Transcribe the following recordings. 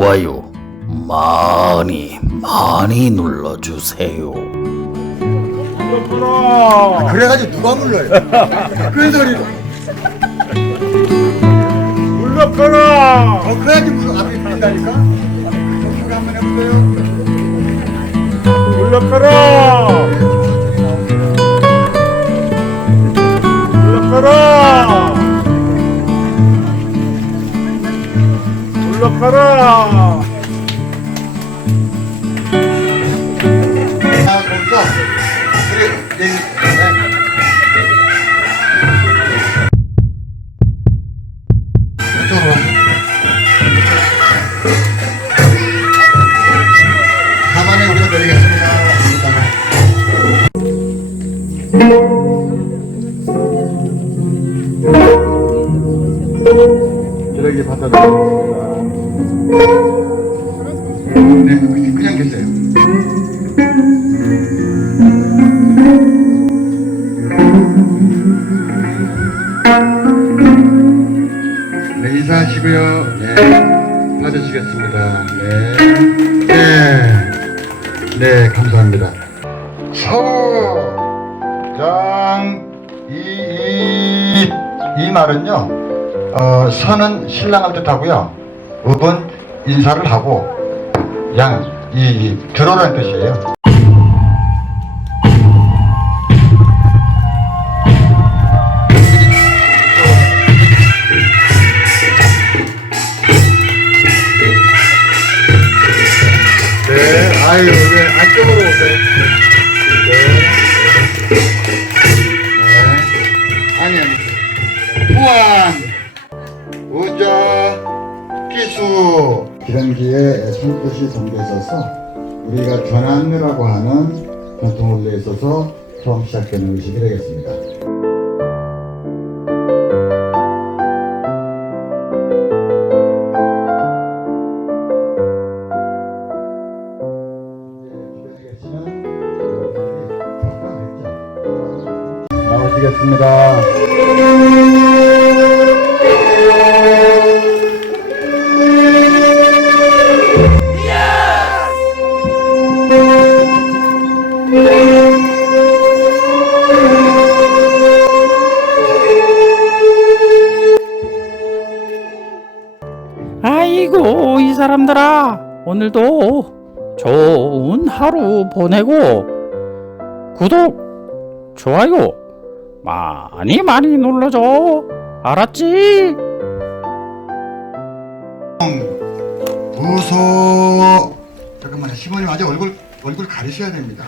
좋아요 많이 많이 눌러주세요. 그래가지고 누가 물러요? 큰 소리로. 더 커야지 물 앞에? 그거 한번 해보세요. 물러가라! 물러가라! 니다. 기러기 받아 드리겠습니다. 네, 계세요. 네. 네, 받으시겠습니다. 네. 네. 네, 감사합니다. 서우 장, 이, 이, 이 말은요, 어, 선은 신랑을 뜻하고요. 읍은 인사를 하고, 양, 이, 이 들어오라는 뜻이에요. 우저, 기수. 기란기에 손끝이 담겨 있어서 우리가 견안느라고 하는 전통 원리에 있어서 처음 시작되는 의식이 되겠습니다. 나오시겠습니다. 사람들아 오늘도 좋은 하루 보내고 구독, 좋아요 많이 많이 눌러줘 알았지? 무소. 잠깐만요. 시모님 아직 얼굴 얼굴 가리셔야 됩니다.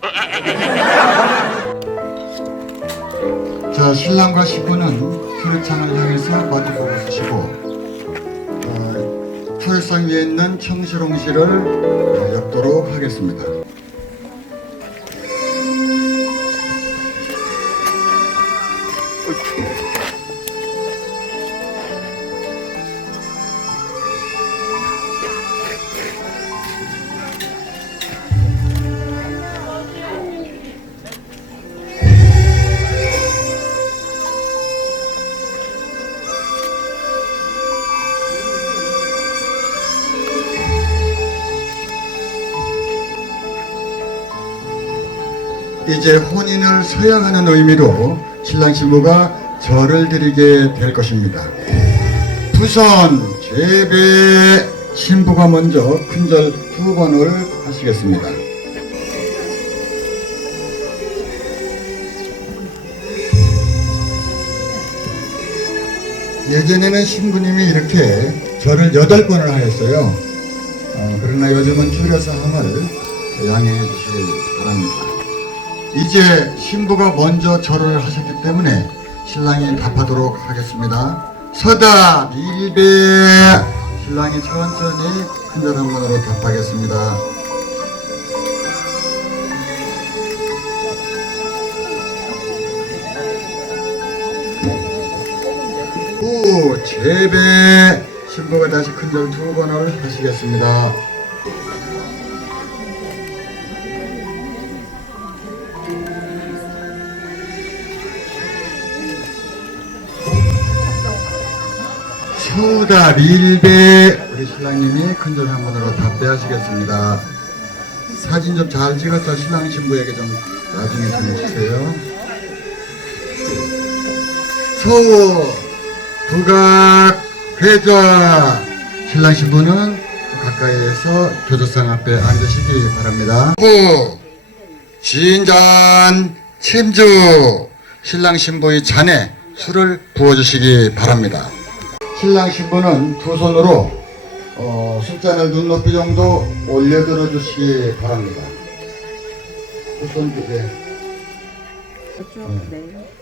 자, 신랑과 신부는 수리창을 향해서 마주보고 서시고 어, 초일상 위에 있는 청실홍시를 어, 엮도록 하겠습니다. 이 제 혼인을 서양하는 의미로 신랑 신부가 절을 드리게 될 것입니다. 부선 제배 신부가 먼저 큰절 두 번을 하시겠습니다. 예전에는 신부님이 이렇게 절을 여덟 번을 하였어요. 어, 그러나 요즘은 줄여서 함을 양해해 주시기 바랍니다. 이제 신부가 먼저 절을 하셨기 때문에 신랑이 답하도록 하겠습니다. 서다 일배 신랑이 천천히 큰절 한 번으로 답하겠습니다. 후 제배 신부가 다시 큰절 두 번을 하시겠습니다. 수다 밀배 우리 신랑님이 큰절 한 번으로 답변하시겠습니다. 사진 좀 잘 찍어서 신랑 신부에게 좀 나중에 전해주세요. 서우 부각 회좌 신랑 신부는 가까이에서 교조상 앞에 앉으시기 바랍니다. 부 진잔 침주 신랑 신부의 잔에 술을 부어주시기 바랍니다. 신랑 신부는 두 손으로 어, 술잔을 눈높이 정도 올려들어 주시기 바랍니다. 두손 네.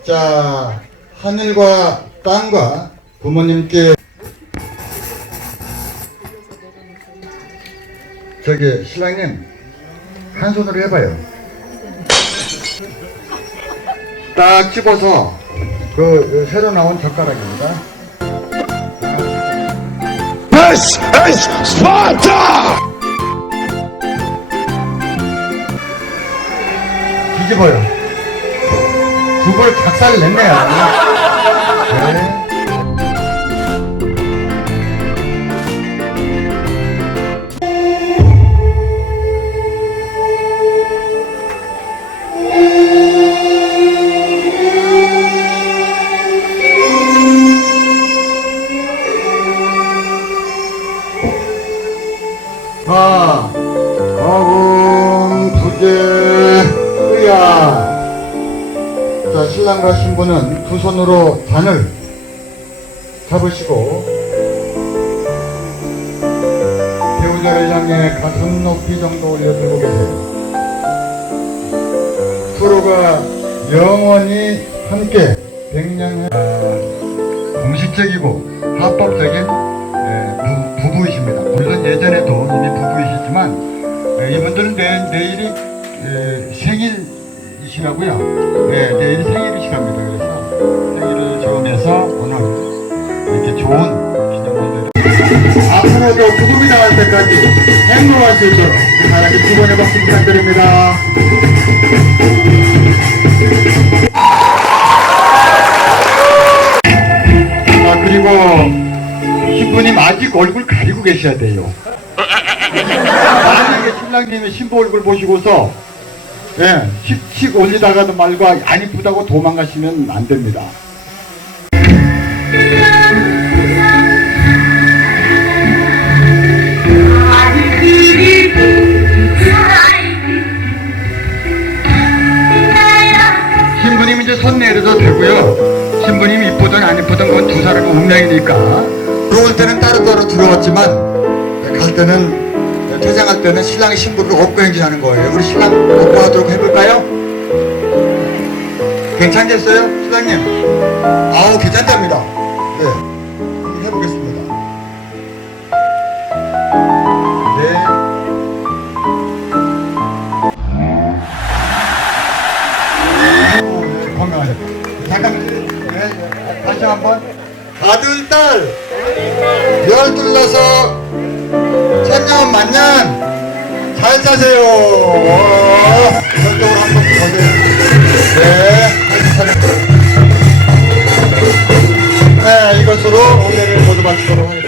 자 하늘과 땅과 부모님께 저기 신랑님 한 손으로 해봐요. 딱 집어서 그 새로 나온 젓가락입니다. This is Sparta! 뒤집어요. 두벌 작살 냈네요. 아, 두개 으야. 자, 신랑과 신부는 두 손으로 잔을 잡으시고 배우자를 향해 가슴 높이 정도 올려들고 계세요. 서로가 영원히 함께 백년해 아, 공식적이고 합법적인 예, 부, 부부이십니다. 물론 예전에도 이미 부부이시지만 예, 이분들은 내, 내일이 예, 생일이시라고요. 네, 내일 생일이시랍니다. 그래서 생일을 기원해서 오늘 이렇게 좋은 기념물들 앞으로도 부금이 나갈 때까지 행복할 수 있도록 하나님 기원의 박수 부탁드립니다. 얼굴 가리고 계셔야 돼요. 만약에 신랑님이 신부 얼굴 보시고서 예, 씩씩 올리다가도 말고 안 이쁘다고 도망가시면 안 됩니다. 신부님 이제 손 내려도 되고요. 신부님 이쁘든 안 이쁘든 그건 두 사람의 운명이니까. 들어올 때는 따로따로 들어왔지만 갈 때는 퇴장할 때는 신랑이 신부를 업고 행진하는 거예요. 우리 신랑 업고 하도록 해볼까요? 괜찮겠어요, 신랑님? 아우 괜찮답니다. 열 둘러서 천년 만년 잘 사세요. 어, 저쪽으로 한번 보세요. 네, 네, 이것으로 오늘을 모두 마치도록 하겠습니다.